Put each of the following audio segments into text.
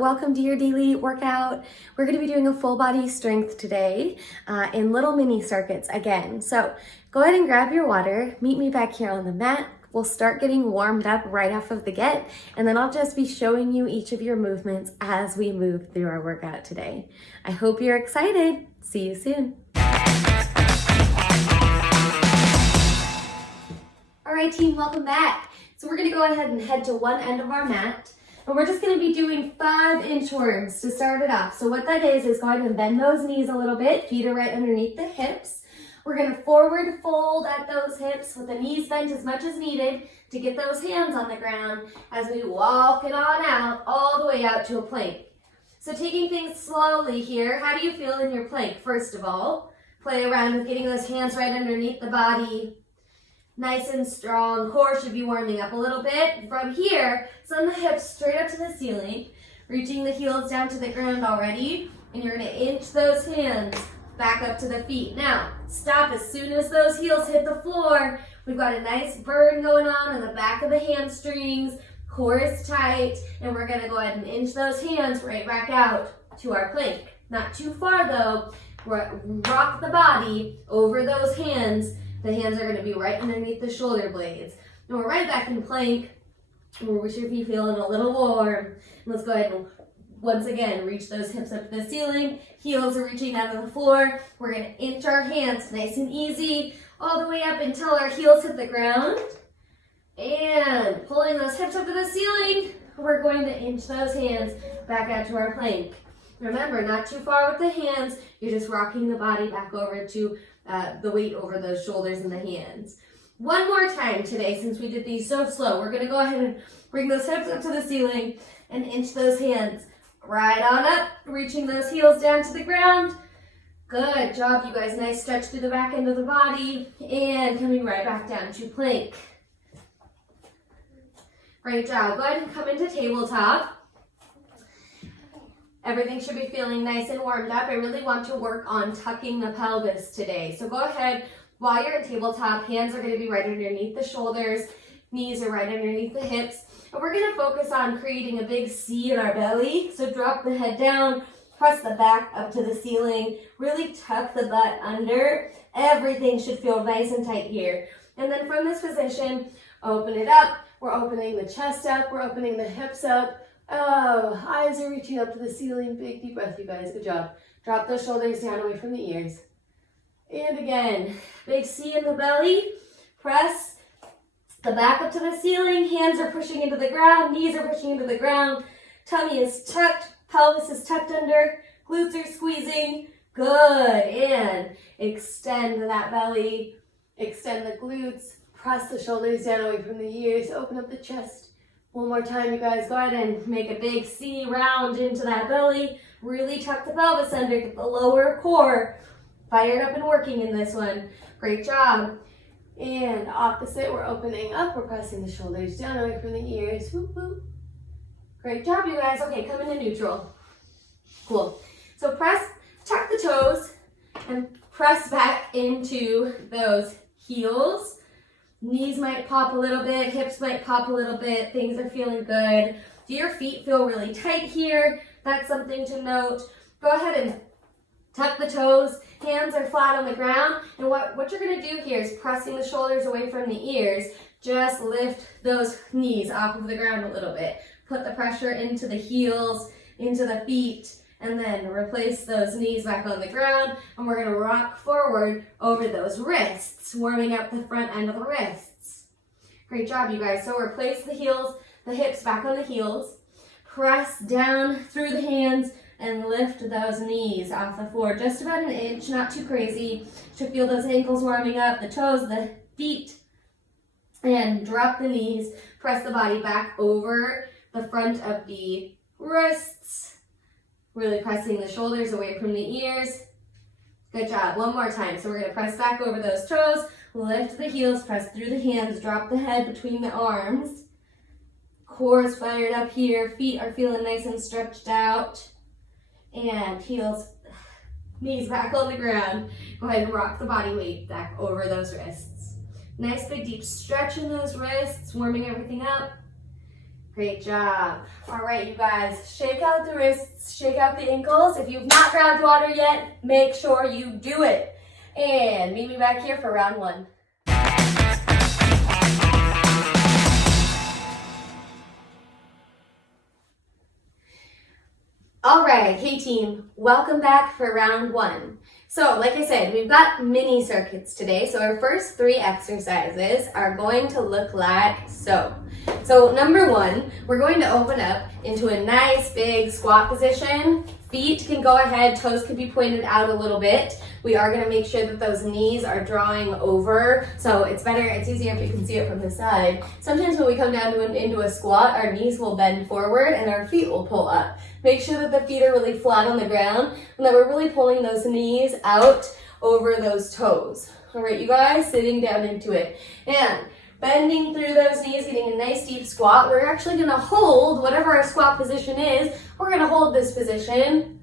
welcome to your daily workout. We're going to be doing a full body strength today in little mini circuits again. So go ahead and grab your water, meet me back here on the mat. We'll start getting warmed up right off of the get, and then I'll just be showing you each of your movements as we move through our workout today. I hope you're excited. See you soon. All right, team, welcome back. So we're going to go ahead and head to one end of our mat. And we're just going to be doing 5 inchworms to start it off. So what that is go ahead and bend those knees a little bit. Feet are right underneath the hips. We're going to forward fold at those hips with the knees bent as much as needed to get those hands on the ground as we walk it on out all the way out to a plank. So taking things slowly here, how do you feel in your plank? First of all, play around with getting those hands right underneath the body. Nice and strong. Core should be warming up a little bit. From here, send the hips straight up to the ceiling, reaching the heels down to the ground already, and you're going to inch those hands back up to the feet. Now, stop as soon as those heels hit the floor. We've got a nice burn going on in the back of the hamstrings. Core is tight, and we're going to go ahead and inch those hands right back out to our plank. Not too far though. Rock the body over those hands. The hands are going to be right underneath the shoulder blades. And we're right back in plank. We should be feeling a little warm. Let's go ahead and once again reach those hips up to the ceiling. Heels are reaching out of the floor. We're going to inch our hands nice and easy all the way up until our heels hit the ground. And pulling those hips up to the ceiling, we're going to inch those hands back out to our plank. Remember, not too far with the hands. You're just rocking the body back over to the weight over those shoulders and the hands. One more time today, since we did these so slow, we're going to go ahead and bring those hips up to the ceiling and inch those hands right on up, reaching those heels down to the ground. Good job, you guys. Nice stretch through the back end of the body and coming right back down to plank. Great job. Go ahead and come into tabletop. Everything should be feeling nice and warmed up. I really want to work on tucking the pelvis today. So go ahead, while you're at tabletop, hands are going to be right underneath the shoulders, knees are right underneath the hips. And we're going to focus on creating a big C in our belly. So drop the head down, press the back up to the ceiling, really tuck the butt under. Everything should feel nice and tight here. And then from this position, open it up. We're opening the chest up, we're opening the hips up. Oh, eyes are reaching up to the ceiling. Big deep breath, you guys. Good job. Drop those shoulders down away from the ears. And again, big C in the belly. Press the back up to the ceiling. Hands are pushing into the ground. Knees are pushing into the ground. Tummy is tucked. Pelvis is tucked under. Glutes are squeezing. Good. And extend that belly. Extend the glutes. Press the shoulders down away from the ears. Open up the chest. One more time, you guys. Go ahead and make a big C round into that belly. Really tuck the pelvis under, get the lower core fired up and working in this one. Great job. And opposite, we're opening up. We're pressing the shoulders down away from the ears. Whoop, whoop. Great job, you guys. Okay, come into neutral. Cool. So tuck the toes and press back into those heels. Knees might pop a little bit, hips might pop a little bit, things are feeling good. Do your feet feel really tight here? That's something to note. Go ahead and tuck the toes, hands are flat on the ground, and what you're gonna do here is pressing the shoulders away from the ears, just lift those knees off of the ground a little bit. Put the pressure into the heels, into the feet, and then replace those knees back on the ground, and we're gonna rock forward over those wrists, warming up the front end of the wrists. Great job, you guys. So replace the heels, the hips back on the heels, press down through the hands, and lift those knees off the floor, just about an inch, not too crazy. Should feel those ankles warming up, the toes, the feet, and drop the knees, press the body back over the front of the wrists. Really pressing the shoulders away from the ears. Good job. One more time. So we're going to press back over those toes, lift the heels, press through the hands, drop the head between the arms. Core is fired up here. Feet are feeling nice and stretched out. And heels, knees back on the ground. Go ahead and rock the body weight back over those wrists. Nice big deep stretch in those wrists, warming everything up. Great job. All right, you guys, shake out the wrists, shake out the ankles. If you've not grabbed water yet, make sure you do it. And meet me back here for round one. All right, hey team, welcome back for round one. So like I said, we've got mini circuits today. So our first 3 exercises are going to look like so. So number 1, we're going to open up into a nice big squat position. Feet can go ahead, toes can be pointed out a little bit. We are going to make sure that those knees are drawing over. So it's easier if you can see it from the side. Sometimes when we come down into a squat, our knees will bend forward and our feet will pull up. Make sure that the feet are really flat on the ground and that we're really pulling those knees out over those toes. All right, you guys, sitting down into it. And bending through those knees, getting a nice deep squat. We're actually going to hold whatever our squat position is. We're going to hold this position.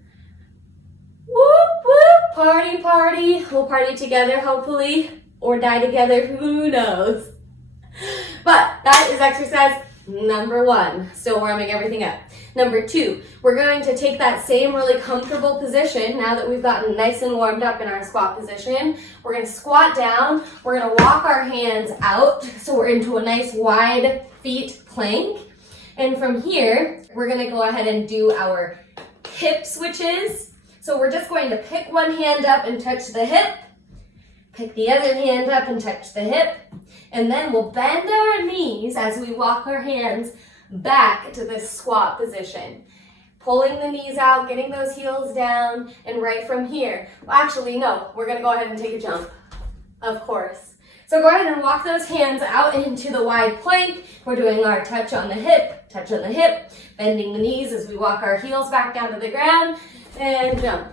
Whoop, whoop, party, party. We'll party together, hopefully, or die together, who knows. But that is exercise number 1, still warming everything up. Number 2, we're going to take that same really comfortable position now that we've gotten nice and warmed up in our squat position. We're going to squat down. We're going to walk our hands out so we're into a nice wide feet plank. And from here, we're going to go ahead and do our hip switches. So we're just going to pick one hand up and touch the hip, pick the other hand up and touch the hip, and then we'll bend our knees as we walk our hands back to this squat position. Pulling the knees out, getting those heels down, and right from here, well, actually, no, we're gonna go ahead and take a jump, of course. So go ahead and walk those hands out into the wide plank. We're doing our touch on the hip, bending the knees as we walk our heels back down to the ground, and jump.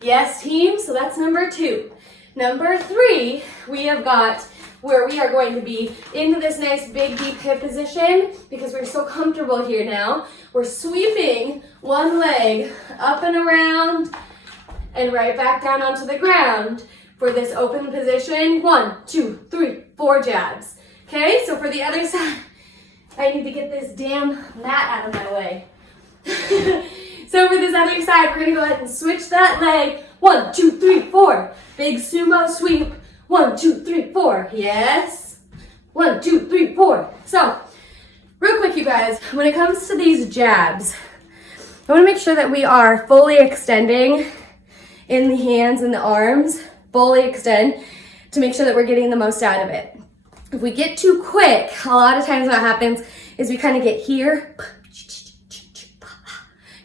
Yes, team, so that's number 2. Number 3, we have got where we are going to be into this nice big deep hip position because we're so comfortable here now. We're sweeping one leg up and around and right back down onto the ground for this open position. 1, 2, 3, 4 jabs. Okay, so for the other side, I need to get this damn mat out of my way. So for this other side, we're gonna go ahead and switch that leg. 1, 2, 3, 4. Big sumo sweep. 1, 2, 3, 4. Yes. 1, 2, 3, 4. So, real quick, you guys, when it comes to these jabs, I want to make sure that we are fully extending in the hands and the arms. Fully extend to make sure that we're getting the most out of it. If we get too quick, a lot of times what happens is we kind of get here.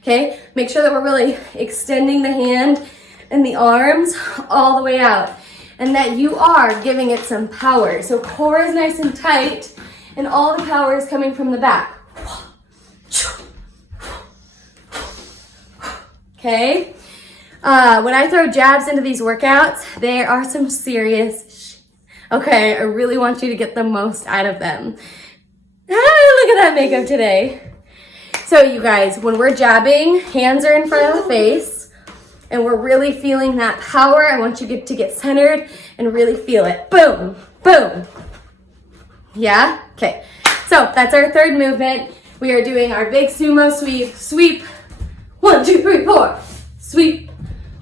Okay, make sure that we're really extending the hand and the arms all the way out and that you are giving it some power. So core is nice and tight and all the power is coming from the back. Okay, when I throw jabs into these workouts, there are some serious okay, I really want you to get the most out of them. Ah, look at that makeup today. So you guys, when we're jabbing, hands are in front of the face and we're really feeling that power. I want you to get centered and really feel it. Boom, boom. Yeah? Okay. So that's our third movement. We are doing our big sumo sweep. Sweep. 1, 2, 3, 4. Sweep.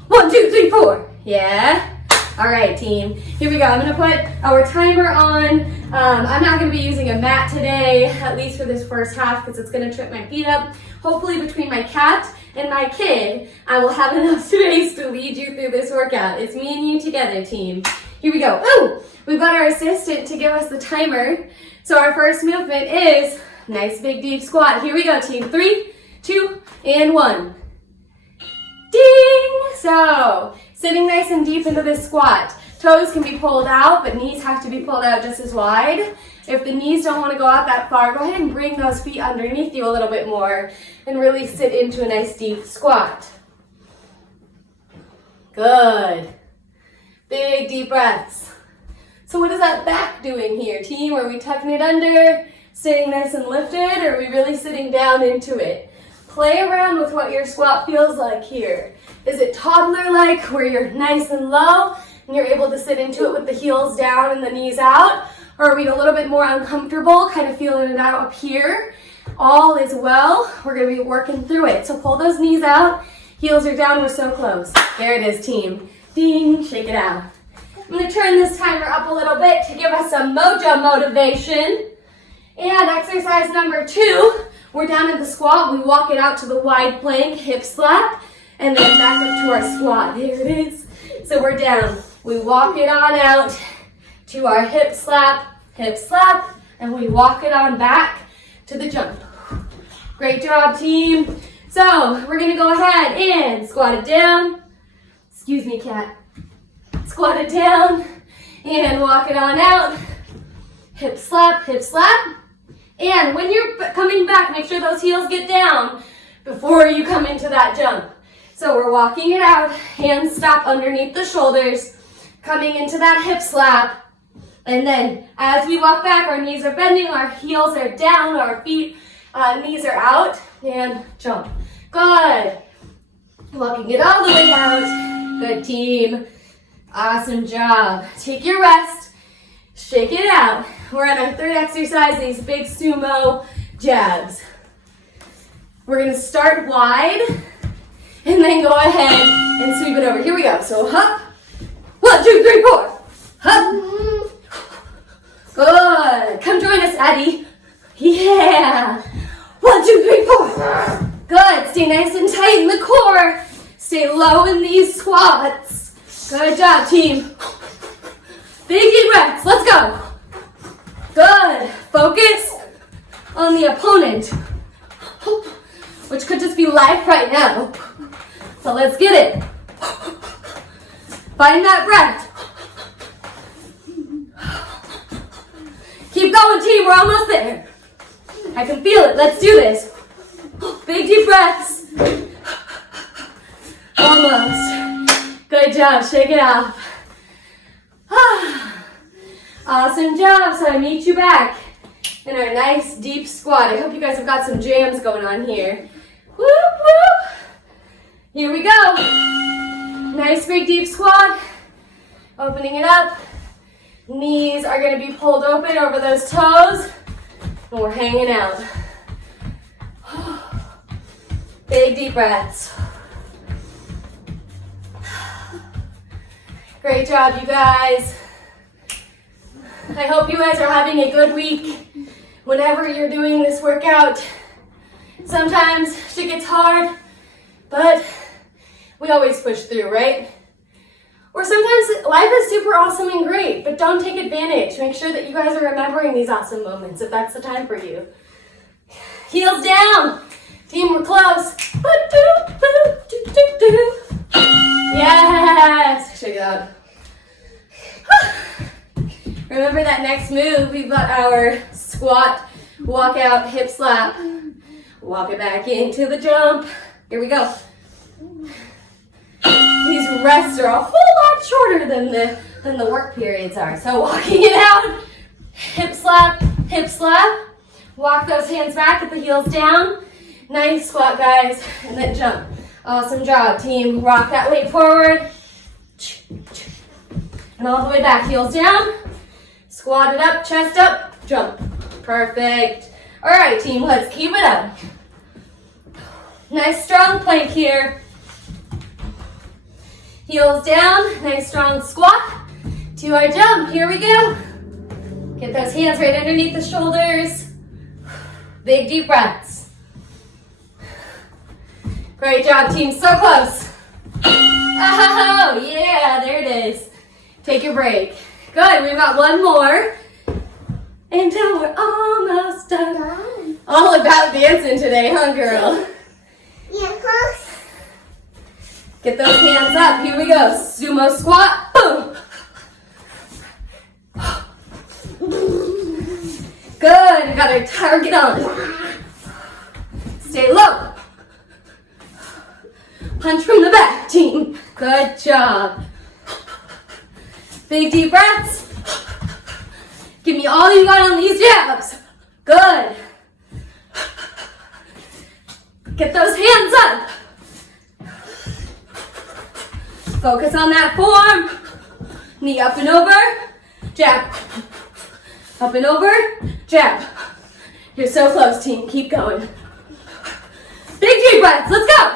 1, 2, 3, 4. Yeah? All right, team. Here we go. I'm going to put our timer on. I'm not going to be using a mat today, at least for this first half, because it's going to trip my feet up. Hopefully between my cat and my kid, I will have enough space to lead you through this workout. It's me and you together, team. Here we go. Oh, we've got our assistant to give us the timer. So our first movement is nice big deep squat. Here we go, team. 3, 2, and 1. Ding! So, sitting nice and deep into this squat. Toes can be pulled out, but knees have to be pulled out just as wide. If the knees don't want to go out that far, go ahead and bring those feet underneath you a little bit more and really sit into a nice deep squat. Good. Big deep breaths. So what is that back doing here, team? Are we tucking it under, staying nice and lifted, or are we really sitting down into it? Play around with what your squat feels like here. Is it toddler-like, where you're nice and low, and you're able to sit into it with the heels down and the knees out? Or are we a little bit more uncomfortable, kind of feeling it out up here? All is well. We're gonna be working through it. So pull those knees out. Heels are down, we're so close. There it is, team. Ding, shake it out. I'm gonna turn this timer up a little bit to give us some mojo motivation. And exercise number 2, we're down in the squat. We walk it out to the wide plank, hip slap, and then back up to our squat. There it is. So we're down. We walk it on out to our hip slap, and we walk it on back to the jump. Great job, team. So we're gonna go ahead and squat it down. Excuse me, cat. Squat it down and walk it on out. Hip slap, hip slap. And when you're coming back, make sure those heels get down before you come into that jump. So we're walking it out, hands stop underneath the shoulders, coming into that hip slap. And then as we walk back, our knees are bending, our heels are down, our feet, knees are out, and jump. Good. Walking it all the way out. Good, team. Awesome job. Take your rest. Shake it out. We're at our 3rd exercise, these big sumo jabs. We're gonna start wide and then go ahead and sweep it over. Here we go. So hop. 1, 2, 3, 4. Hop. Good. Come join us, Addie. Yeah. 1, 2, 3, 4. Good. Stay nice and tight in the core. Stay low in these squats. Good job, team. Big deep breaths. Let's go. Good. Focus on the opponent, which could just be life right now. So let's get it. Find that breath. Keep going, team. We're almost there. I can feel it. Let's do this. Big deep breaths. Almost. Good job. Shake it off. Awesome job. So I meet you back in our nice deep squat. I hope you guys have got some jams going on here. Whoop, whoop. Here we go. Nice big deep squat. Opening it up. Knees are going to be pulled open over those toes. And we're hanging out. Big deep breaths. Great job, you guys. I hope you guys are having a good week whenever you're doing this workout. Sometimes shit gets hard, but we always push through, right? Or sometimes life is super awesome and great, but don't take advantage. Make sure that you guys are remembering these awesome moments if that's the time for you. Heels down. Team, we're close. Yes. Shake it out. Remember that next move, we've got our squat, walk out, hip slap. Walk it back into the jump. Here we go. These rests are a whole lot shorter than the work periods are. So walking it out, hip slap, walk those hands back, get the heels down. Nice squat, guys, and then jump. Awesome job, team. Rock that weight forward. And all the way back, heels down. Squat it up, chest up, jump. Perfect. All right, team, let's keep it up. Nice strong plank here. Heels down, nice strong squat to our jump. Here we go. Get those hands right underneath the shoulders. Big deep breaths. Great job, team. So close. Oh, yeah, there it is. Take your break. Good, we've got one more. Until we're almost done. All about dancing today, huh, girl? Yeah. Get those hands up. Here we go. Sumo squat. Boom. Good. We got our target on. Stay low. Punch from the back, team. Good job. Big deep breaths. Give me all you got on these jabs. Good. Get those hands up. Focus on that form. Knee up and over. Jab. Up and over. Jab. You're so close, team. Keep going. Big deep breaths. Let's go.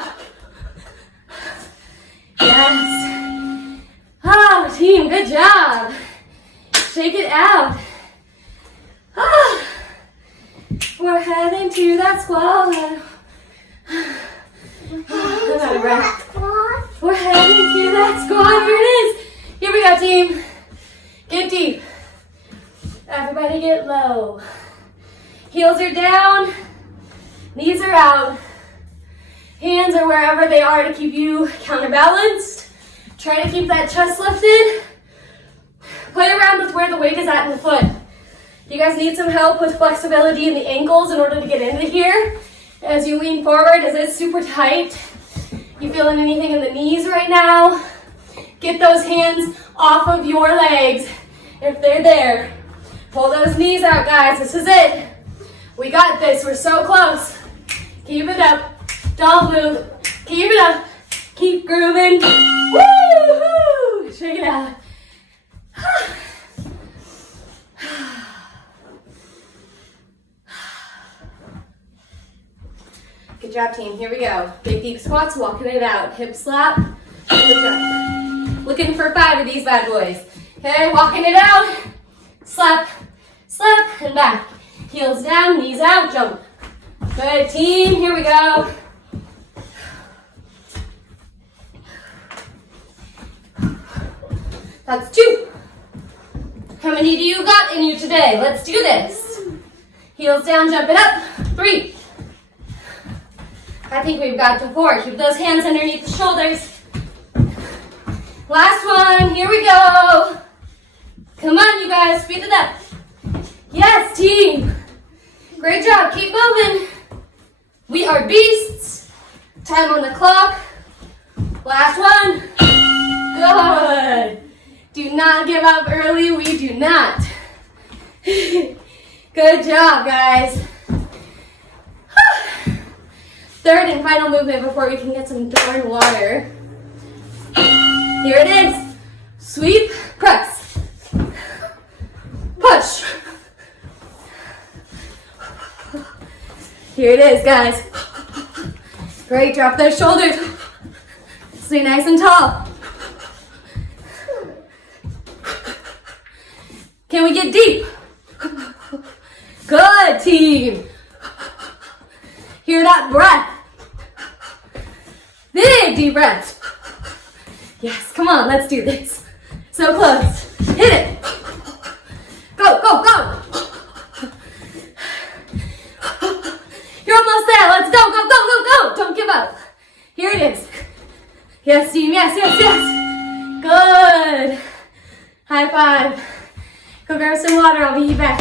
Yes. Oh, team, good job. Shake it out. Ah. We're heading to that squat. I'm out of breath. We're heading to that squat. Here it is. Here we go, team. Get deep. Everybody get low. Heels are down. Knees are out. Hands are wherever they are to keep you counterbalanced. Try to keep that chest lifted. Play around with where the weight is at in the foot. You guys need some help with flexibility in the ankles in order to get into here. As you lean forward, is it super tight? You feeling anything in the knees right now? Get those hands off of your legs if they're there. Pull those knees out, guys. This is it. We got this. We're so close. Keep it up. Don't move. Keep it up. Keep grooving. Woo-hoo! Shake it out. Good job, team. Here we go. Big deep squats, walking it out. Hip slap. Good job. Looking for 5 of these bad boys. Okay, walking it out. Slap, slap, and back. Heels down, knees out, jump. Good, team. Here we go. That's 2. How many do you got in you today? Let's do this. Heels down, jump it up. 3. I think we've got to 4. Keep those hands underneath the shoulders. Last one. Here we go. Come on, you guys. Speed it up. Yes, team. Great job. Keep moving. We are beasts. Time on the clock. Last one. Good. Do not give up early. We do not. Good job, guys. Third and final movement before we can get some darn water. Here it is. Sweep, press. Push. Here it is, guys. Great, drop those shoulders. Stay nice and tall. Can we get deep? Good, team. Hear that breath. Big deep breath. Yes, come on, let's do this. So close. Hit it. Go, go, go. You're almost there. Let's go, go, go, go, go. Don't give up. Here it is. Yes, team. Yes, yes, yes. Good. High five. Go grab some water. I'll be back.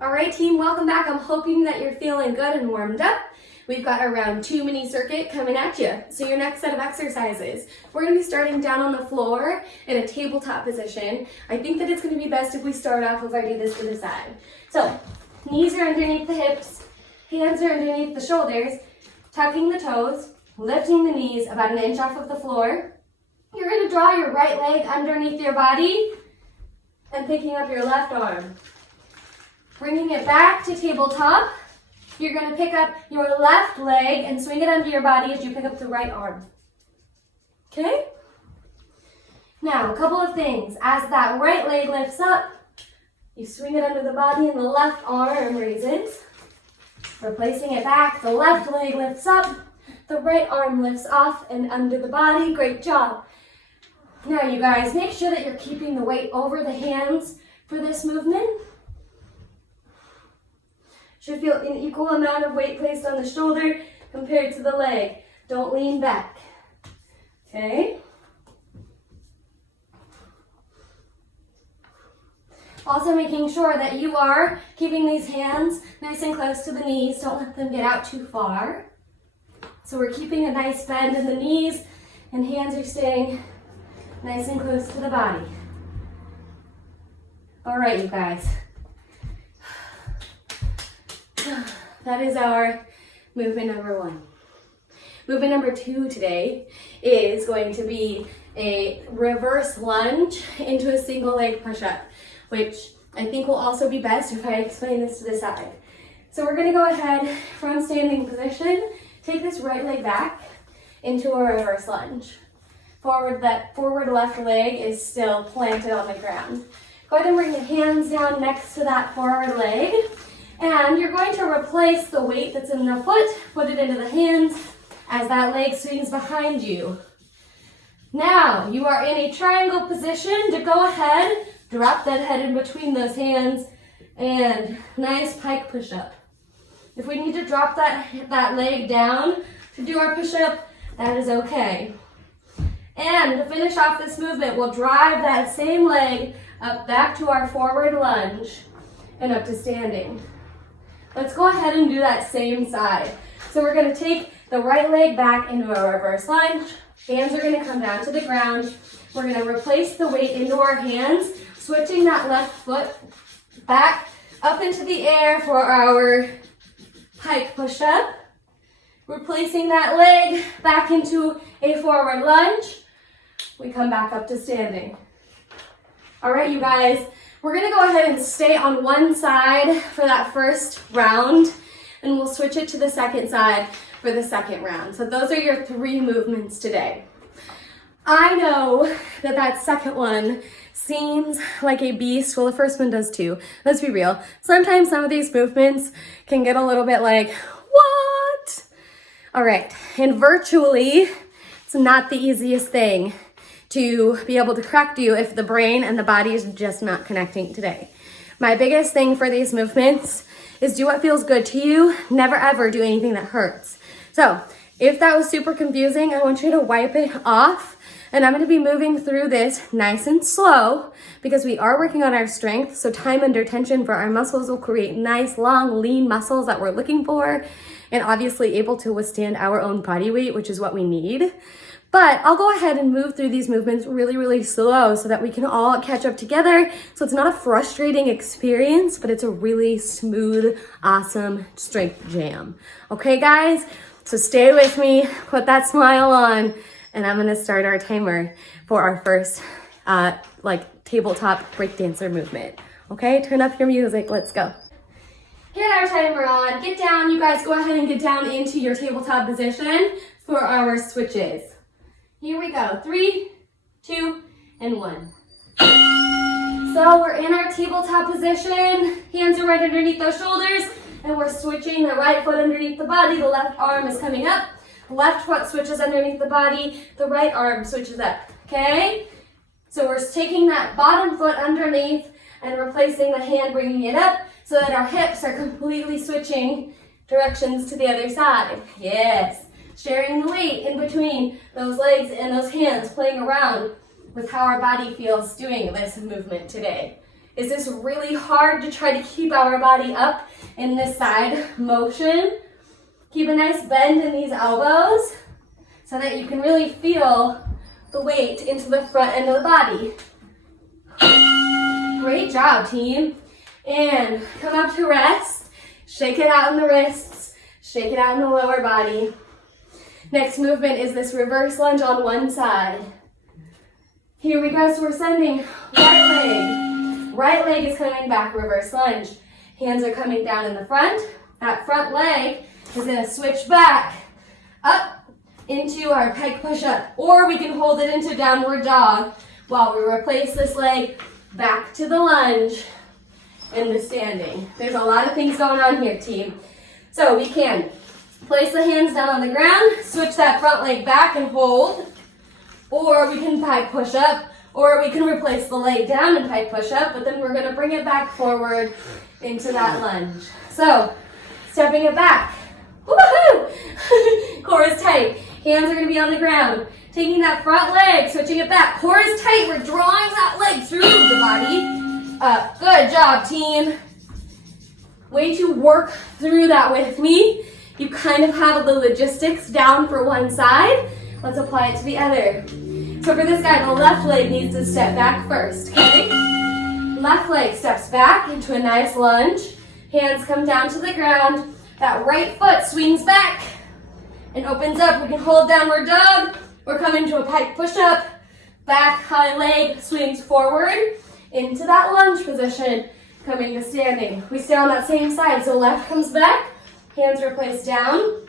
Alright, team, welcome back. I'm hoping that you're feeling good and warmed up. We've got our round 2 mini circuit coming at you. So your next set of exercises, we're going to be starting down on the floor in a tabletop position. I think that it's going to be best if we start off if I do this to the side. So knees are underneath the hips, hands are underneath the shoulders, tucking the toes, lifting the knees about 1 inch off of the floor. You're going to draw your right leg underneath your body and picking up your left arm. Bringing it back to tabletop, you're going to pick up your left leg and swing it under your body as you pick up the right arm. Okay? Now, a couple of things. As that right leg lifts up, you swing it under the body and the left arm raises. Replacing it back, the left leg lifts up, the right arm lifts off and under the body. Great job. Now, you guys, make sure that you're keeping the weight over the hands for this movement. Should feel an equal amount of weight placed on the shoulder compared to the leg. Don't lean back. Okay? Also making sure that you are keeping these hands nice and close to the knees. Don't let them get out too far. So we're keeping a nice bend in the knees and hands are staying nice and close to the body. All right, you guys. That is our movement number 1. Movement number 2 today is going to be a reverse lunge into a single leg push-up, which I think will also be best if I explain this to the side. So we're gonna go ahead from standing position, take this right leg back into a reverse lunge. That forward left leg is still planted on the ground. Go ahead and bring the hands down next to that forward leg, and you're going to replace the weight that's in the foot, put it into the hands as that leg swings behind you. Now, you are in a triangle position to go ahead, drop that head in between those hands, and nice pike push-up. If we need to drop that leg down to do our push-up, that is okay. And to finish off this movement, we'll drive that same leg up back to our forward lunge and up to standing. Let's go ahead and do that same side. So we're gonna take the right leg back into a reverse lunge. Hands are gonna come down to the ground. We're gonna replace the weight into our hands, switching that left foot back up into the air for our pike push-up. Replacing that leg back into a forward lunge. We come back up to standing. All right, you guys, we're gonna go ahead and stay on one side for that first round, and we'll switch it to the second side for the second round. So those are your 3 movements today. I know that second one seems like a beast. Well, the first one does too. Let's be real. Sometimes some of these movements can get a little bit like, what? All right, and virtually, it's not the easiest thing to be able to correct you if the brain and the body is just not connecting today. My biggest thing for these movements is do what feels good to you. Never ever do anything that hurts. So if that was super confusing, I want you to wipe it off. And I'm gonna be moving through this nice and slow because we are working on our strength. So time under tension for our muscles will create nice, long, lean muscles that we're looking for, and obviously able to withstand our own body weight, which is what we need. But I'll go ahead and move through these movements really, really slow so that we can all catch up together. So it's not a frustrating experience, but it's a really smooth, awesome strength jam. Okay, guys? So stay with me, put that smile on, and I'm gonna start our timer for our first tabletop breakdancer movement. Okay, turn up your music, let's go. Get our timer on, get down, you guys go ahead and get down into your tabletop position for our switches. Here we go, 3, 2, and 1. So we're in our tabletop position, hands are right underneath those shoulders, and we're switching the right foot underneath the body, the left arm is coming up, left foot switches underneath the body, the right arm switches up, okay? So we're taking that bottom foot underneath and replacing the hand, bringing it up so that our hips are completely switching directions to the other side. Yes. Sharing the weight in between those legs and those hands, playing around with how our body feels doing this movement today. Is this really hard to try to keep our body up in this side motion? Keep a nice bend in these elbows so that you can really feel the weight into the front end of the body. Great job, team. And come up to rest. Shake it out in the wrists. Shake it out in the lower body. Next movement is this reverse lunge on one side. Here we go, so we're sending right leg. Right leg is coming back, reverse lunge. Hands are coming down in the front. That front leg is gonna switch back up into our pike push-up, or we can hold it into downward dog while we replace this leg back to the lunge and the standing. There's a lot of things going on here, team. So we can place the hands down on the ground, switch that front leg back and hold, or we can pike push up, or we can replace the leg down and pike push up, but then we're gonna bring it back forward into that lunge. So, stepping it back, woohoo! Core is tight, hands are gonna be on the ground. Taking that front leg, switching it back, core is tight, we're drawing that leg through the body. Good job, team. Way to work through that with me. You kind of have the logistics down for one side. Let's apply it to the other. So for this guy, the left leg needs to step back first, okay? Left leg steps back into a nice lunge. Hands come down to the ground, That right foot swings back and opens up. We can hold downward dog or come into a pike push-up. Back high leg swings forward into that lunge position, coming to standing. We stay on that same side, so left comes back, hands are placed down,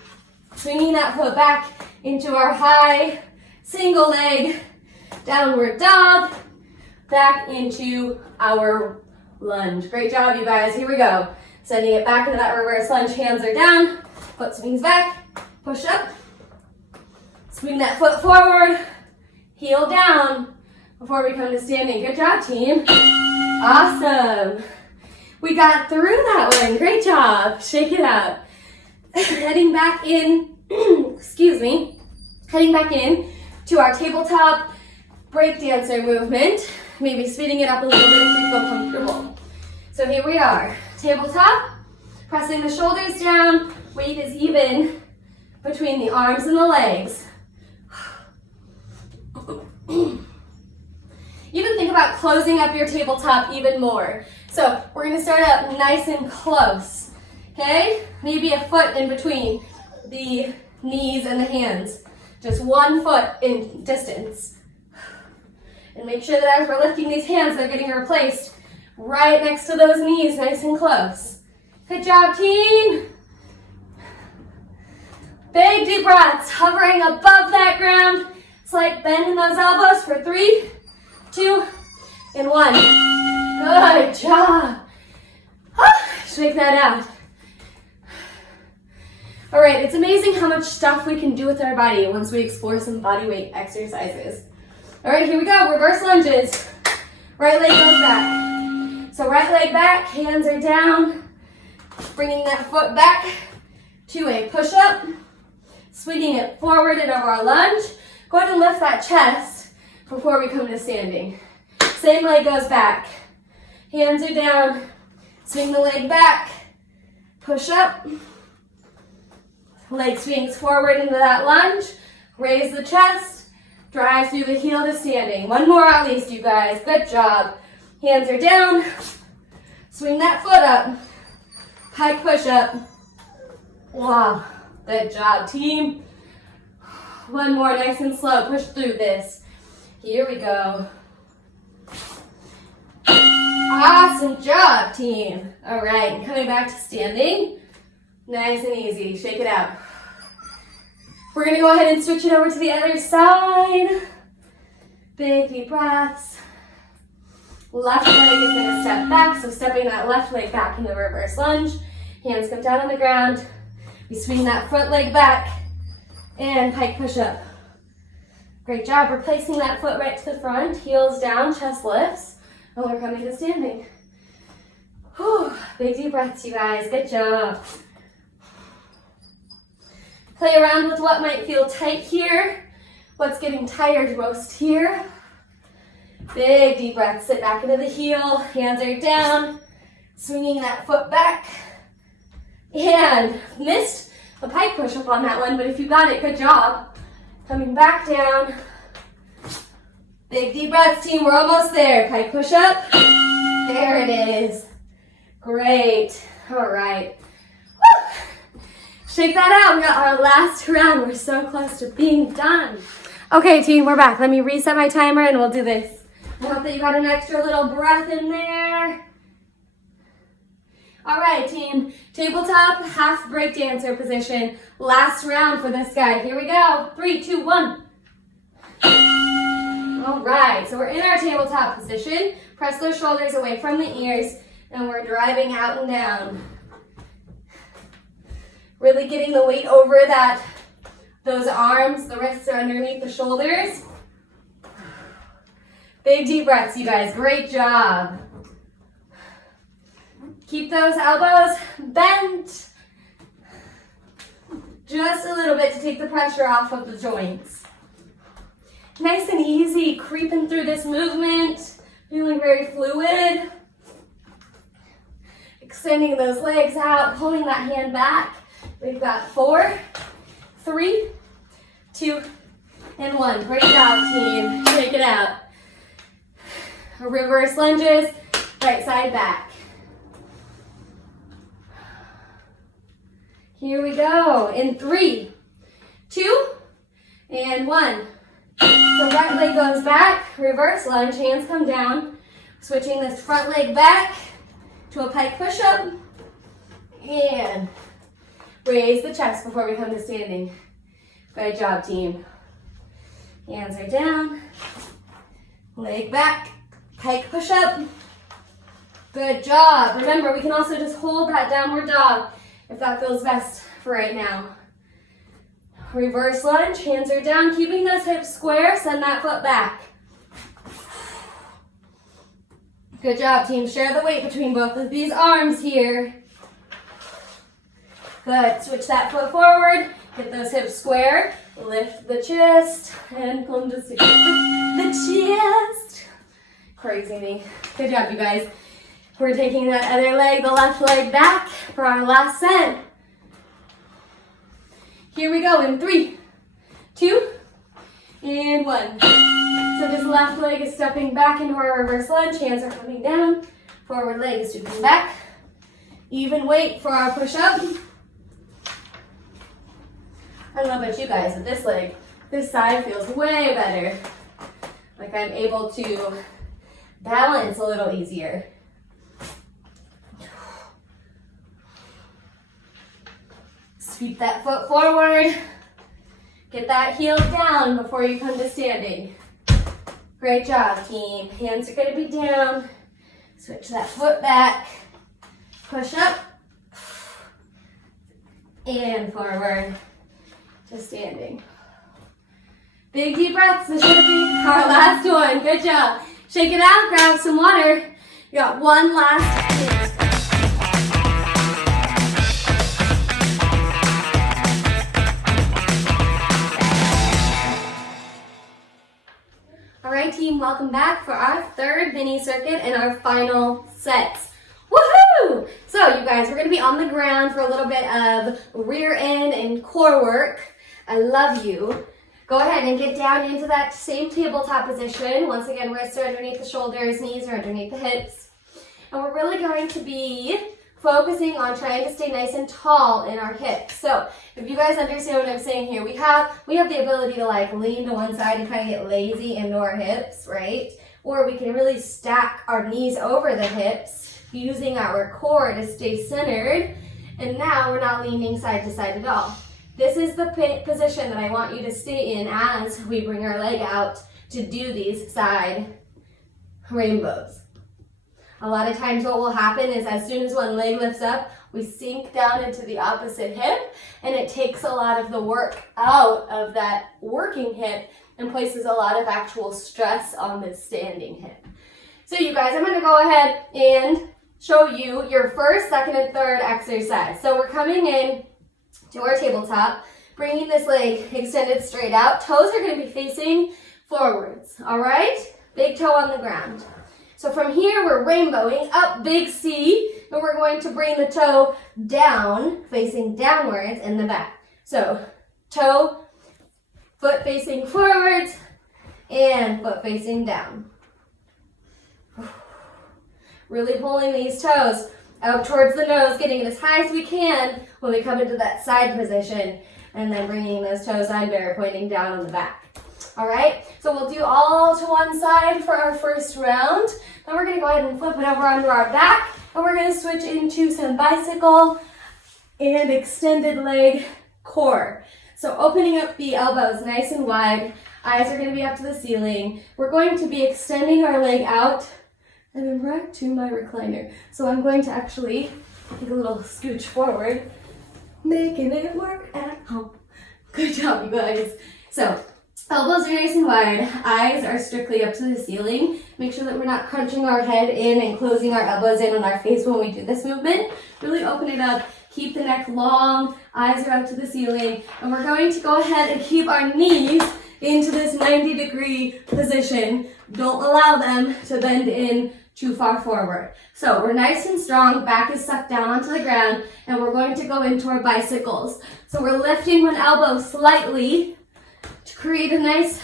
swinging that foot back into our high single leg downward dog, back into our lunge. Great job, you guys. Here we go. Sending it back into that reverse lunge. Hands are down, foot swings back, push up, swing that foot forward, heel down before we come to standing. Good job, team. Awesome. We got through that one. Great job. Shake it out. Heading back in, excuse me, heading back in to our tabletop breakdancer movement. Maybe speeding it up a little bit if we feel comfortable. So here we are. Tabletop, pressing the shoulders down. Weight is even between the arms and the legs. Even think about closing up your tabletop even more. So we're gonna start out nice and close, okay? Maybe a foot in between the knees and the hands. Just 1 foot in distance. And make sure that as we're lifting these hands, they're getting replaced right next to those knees, nice and close. Good job, team. Big deep breaths, hovering above that ground. Slight bend in those elbows for 3, 2, and 1. Good job. Shake that out. All right, it's amazing how much stuff we can do with our body once we explore some body weight exercises. All right, here we go, reverse lunges. Right leg goes back. So right leg back, hands are down. Bringing that foot back to a push-up. Swinging it forward into our lunge. Go ahead and lift that chest before we come to standing. Same leg goes back. Hands are down. Swing the leg back. Push up. Leg swings forward into that lunge. Raise the chest. Drive through the heel to standing. 1 more at least, you guys. Good job. Hands are down. Swing that foot up. Pike push up. Wow. Good job, team. 1 more, nice and slow. Push through this. Here we go. Awesome job, team. All right, coming back to standing. Nice and easy. Shake it out. We're going to go ahead and switch it over to the other side. Big deep breaths. Left leg is going to step back, so stepping that left leg back in the reverse lunge. Hands come down on the ground. We swing that front leg back and pike push up. Great job. We're placing that foot right to the front, heels down, chest lifts, and we're coming to standing. Whew. Big deep breaths, you guys. Good job. Play around with what might feel tight here, what's getting tired most here. Big deep breath, sit back into the heel, hands are down, swinging that foot back. And missed a pike push-up on that one, but if you got it, good job. Coming back down. Big deep breaths, team, we're almost there. Pike push-up, there it is. Great, all right. Woo. Shake that out, we got our last round. We're so close to being done. Okay, team, we're back. Let me reset my timer and we'll do this. I hope that you got an extra little breath in there. All right, team, tabletop half break dancer position. Last round for this guy. Here we go. 3, 2, 1. All right, so we're in our tabletop position. Press those shoulders away from the ears, and we're driving out and down. Really getting the weight over those arms. The wrists are underneath the shoulders. Big deep breaths, you guys. Great job. Keep those elbows bent. Just a little bit to take the pressure off of the joints. Nice and easy, creeping through this movement. Feeling very fluid. Extending those legs out, pulling that hand back. We've got 4, 3, 2, and 1. Great job, team. Shake it out. Reverse lunges, right side back. Here we go. In 3, 2, and 1. So right leg goes back, reverse lunge, hands come down. Switching this front leg back to a pike push-up. And raise the chest before we come to standing. Good job, team. Hands are down. Leg back, pike push-up. Good job. Remember, we can also just hold that downward dog if that feels best for right now. Reverse lunge, hands are down, keeping those hips square, send that foot back. Good job, team. Share the weight between both of these arms here. Good. Switch that foot forward, get those hips square, lift the chest, and come to sit. The chest. Crazy me. Good job, you guys. We're taking that other leg, the left leg back for our last set. Here we go in 3, 2, and 1. So this left leg is stepping back into our reverse lunge. Hands are coming down. Forward leg is sweeping back. Even weight for our push-up. I don't know about you guys, but this leg, this side feels way better. Like I'm able to balance a little easier. Sweep that foot forward. Get that heel down before you come to standing. Great job, team. Hands are gonna be down. Switch that foot back. Push up. And forward to standing. Big deep breaths. This should be our last one. Good job. Shake it out, grab some water. You got one last minute. All right, team, welcome back for our third mini circuit and our final sets. Woohoo! So, you guys, we're going to be on the ground for a little bit of rear end and core work. I love you. Go ahead and get down into that same tabletop position. Once again, wrists are underneath the shoulders, knees are underneath the hips. And we're really going to be focusing on trying to stay nice and tall in our hips. So if you guys understand what I'm saying here, we have the ability to like lean to one side and kind of get lazy into our hips, right? Or we can really stack our knees over the hips using our core to stay centered. And now we're not leaning side to side at all. This is the position that I want you to stay in as we bring our leg out to do these side rainbows. A lot of times what will happen is as soon as one leg lifts up, we sink down into the opposite hip, and it takes a lot of the work out of that working hip and places a lot of actual stress on this standing hip. So you guys, I'm going to go ahead and show you your first, second, and third exercise. So we're coming in to our tabletop, bringing this leg extended straight out. Toes are going to be facing forwards, all right? Big toe on the ground. So from here, we're rainbowing up, big C, and we're going to bring the toe down, facing downwards in the back. So toe, foot facing forwards, and foot facing down. Really pulling these toes out towards the nose, getting it as high as we can when we come into that side position, and then bringing those toes under, pointing down on the back. All right, so we'll do all to one side for our first round. Then we're going to go ahead and flip it over onto our back, and we're going to switch into some bicycle and extended leg core. So opening up the elbows nice and wide, eyes are going to be up to the ceiling. We're going to be extending our leg out and then right to my recliner. So I'm going to actually take a little scooch forward, making it work at home. Good job, you guys. So elbows are nice and wide, eyes are strictly up to the ceiling. Make sure that we're not crunching our head in and closing our elbows in on our face when we do this movement. Really open it up, keep the neck long, eyes are up to the ceiling, and we're going to go ahead and keep our knees into this 90-degree position. Don't allow them to bend in too far forward. So we're nice and strong, back is sucked down onto the ground, and we're going to go into our bicycles. So we're lifting one elbow slightly to create a nice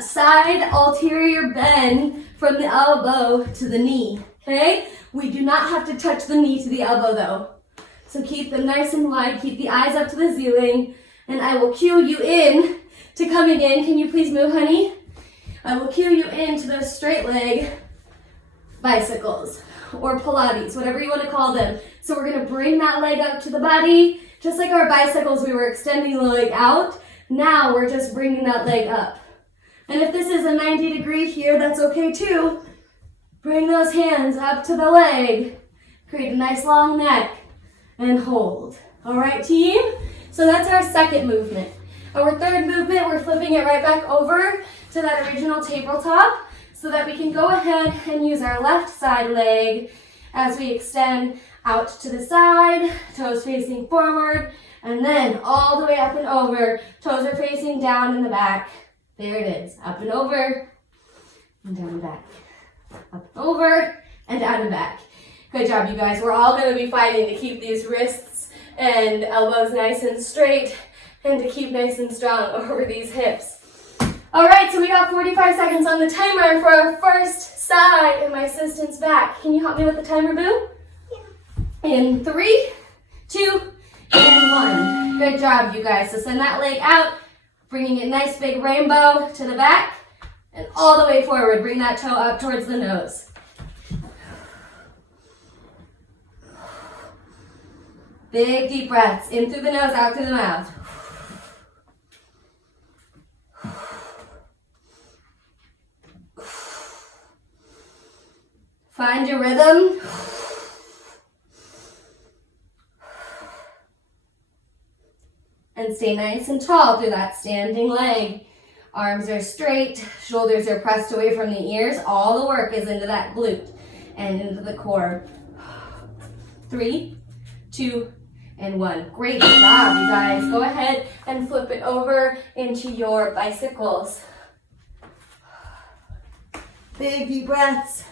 side ulterior bend from the elbow to the knee, okay? We do not have to touch the knee to the elbow though. So keep them nice and wide, keep the eyes up to the ceiling, and I will cue you in to coming in. Can you please move, honey? I will cue you into those straight leg bicycles or Pilates, whatever you want to call them. So we're gonna bring that leg up to the body, just like our bicycles, we were extending the leg out. Now we're just bringing that leg up. And if this is a 90-degree here, that's okay too. Bring those hands up to the leg. Create a nice long neck and hold. All right, team? So that's our second movement. Our third movement, we're flipping it right back over to that original tabletop so that we can go ahead and use our left side leg as we extend out to the side, toes facing forward, and then all the way up and over. Toes are facing down in the back. There it is, up and over, and down and back. Up and over, and down and back. Good job, you guys. We're all gonna be fighting to keep these wrists and elbows nice and straight and to keep nice and strong over these hips. All right, so we got 45 seconds on the timer for our first side, and my assistant's back. Can you help me with the timer, Boo? Yeah. In 3, 2, and 1. Good job, you guys. So send that leg out, bringing it nice big rainbow to the back, and all the way forward. Bring that toe up towards the nose. Big deep breaths, in through the nose, out through the mouth. Find your rhythm. And stay nice and tall through that standing leg. Arms are straight, shoulders are pressed away from the ears. All the work is into that glute and into the core. 3, 2, and 1. Great job, you guys. Go ahead and flip it over into your bicycles. Big deep breaths.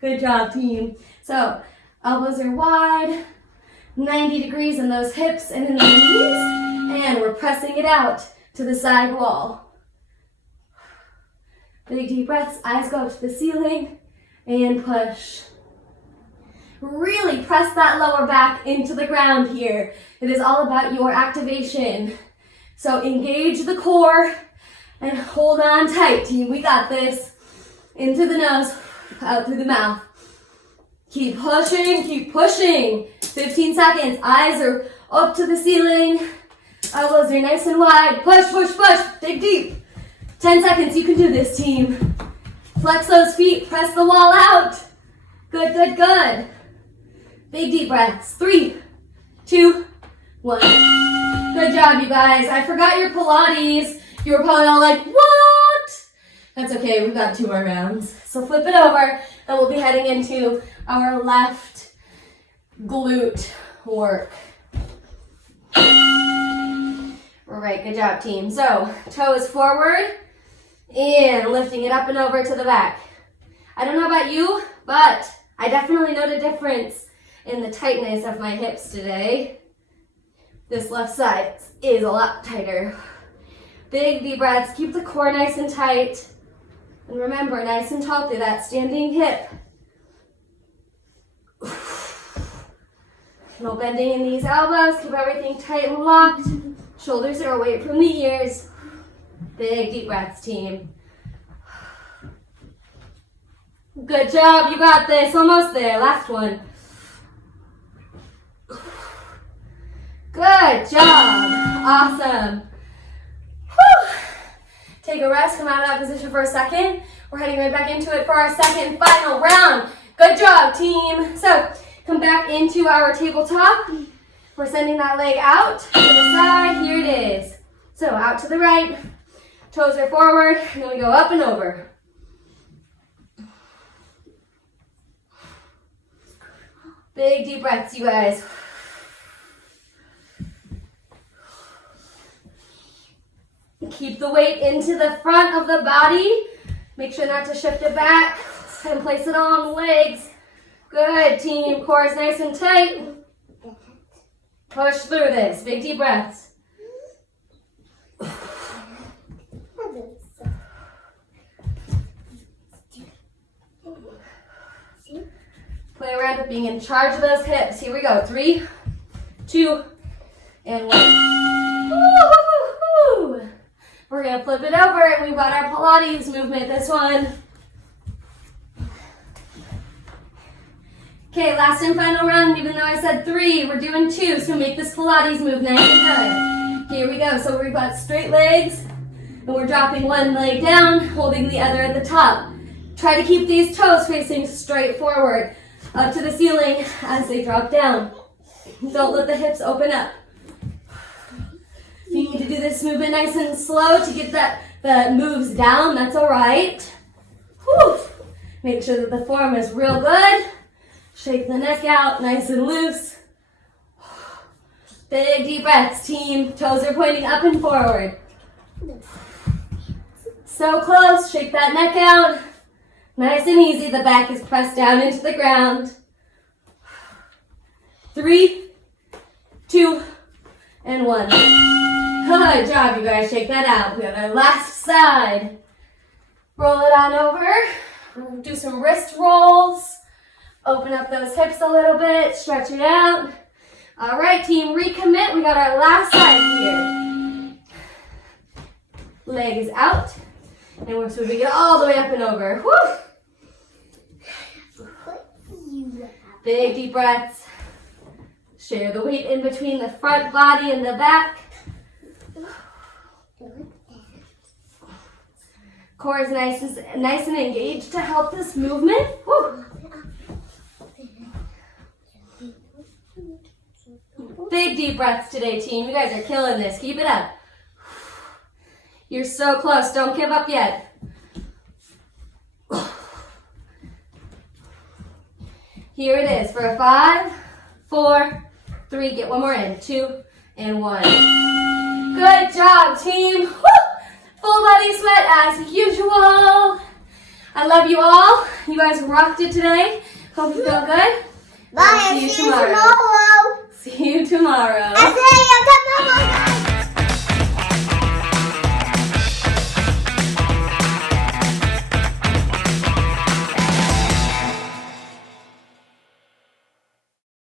Good job, team. So, elbows are wide, 90 degrees in those hips and in the knees, and we're pressing it out to the side wall. Big deep breaths, eyes go up to the ceiling, and push. Really press that lower back into the ground here. It is all about your activation. So engage the core and hold on tight, team. We got this. Into the nose, out through the mouth. Keep pushing, keep pushing. 15 seconds, eyes are up to the ceiling. Elbows are nice and wide. Push, push, push, dig deep. 10 seconds, you can do this, team. Flex those feet, press the wall out. Good, good, good. Big deep breaths. 3, 2, 1. Good job, you guys. I forgot your Pilates. You were probably all like, what? That's okay, we've got 2 more rounds. So flip it over, and we'll be heading into our left glute work. All right, good job, team. So, toes forward, and lifting it up and over to the back. I don't know about you, but I definitely noted a difference in the tightness of my hips today. This left side is a lot tighter. Big deep breaths, keep the core nice and tight. And remember, nice and tall through that standing hip. No bending in these elbows, keep everything tight and locked. Shoulders are away from the ears. Big deep breaths, team. Good job, you got this, almost there, last one. Good job, awesome. Whew. Take a rest, come out of that position for a second. We're heading right back into it for our second and final round. Good job, team. So, come back into our tabletop. We're sending that leg out to the side. Here it is. So, out to the right. Toes are forward, and then we go up and over. Big deep breaths, you guys. Keep the weight into the front of the body. Make sure not to shift it back. And place it on the legs. Good, team. Core is nice and tight. Push through this. Big deep breaths. Play around with being in charge of those hips. Here we go. 3, 2, and 1. Woo-hoo-hoo-hoo. We're going to flip it over, and we've got our Pilates movement, this one. Okay, last and final round. Even though I said 3, we're doing 2, so make this Pilates move nice and good. Here we go. So we've got straight legs, and we're dropping one leg down, holding the other at the top. Try to keep these toes facing straight forward, up to the ceiling as they drop down. Don't let the hips open up. If you need to do this movement nice and slow to get the moves down, that's all right. Whew. Make sure that the form is real good. Shake the neck out, nice and loose. Big deep breaths, team. Toes are pointing up and forward. So close, shake that neck out. Nice and easy, the back is pressed down into the ground. 3, 2, and 1. Good job, you guys. Shake that out. We got our last side. Roll it on over. Do some wrist rolls. Open up those hips a little bit. Stretch it out. All right, team, recommit. We got our last side here. Leg is out. And we're moving it all the way up and over. Woo! Big deep breaths. Share the weight in between the front body and the back. Core is nice and engaged to help this movement. Woo! Big deep breaths today, team. You guys are killing this. Keep it up. You're so close. Don't give up yet. Here it is for a 5, 4, 3. Get one more in. 2, and 1. Good job, team. Woo! Full body sweat as usual. I love you all. You guys rocked it today. Hope you feel good. Bye. See you tomorrow. See you tomorrow. I say you tomorrow.